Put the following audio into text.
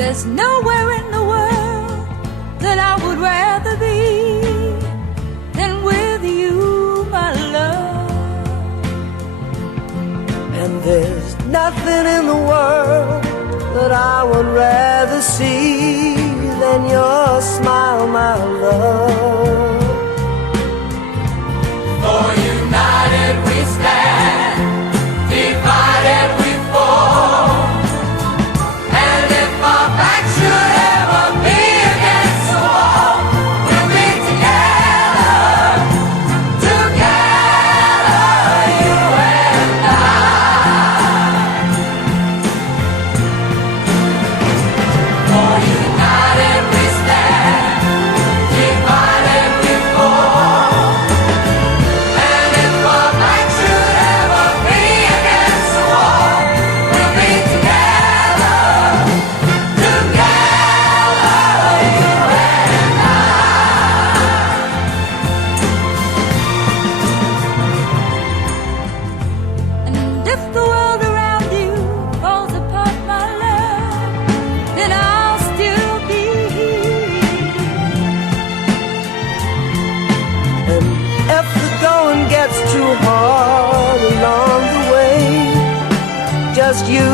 There's nowhere in the world that I would rather be than with you, my love. And there's nothing in the world that I would rather see than your smile, my love. For united we stand, divided we fall. And if our back should ever be against the wall, we'll be together, together, you and I. For united we stand, divided we fall. And if our back should ever be against the wall, we'll be together, together, you and I. And if the world around you falls apart, my love, then I'll still be here. And if the going gets too hard along the way, just you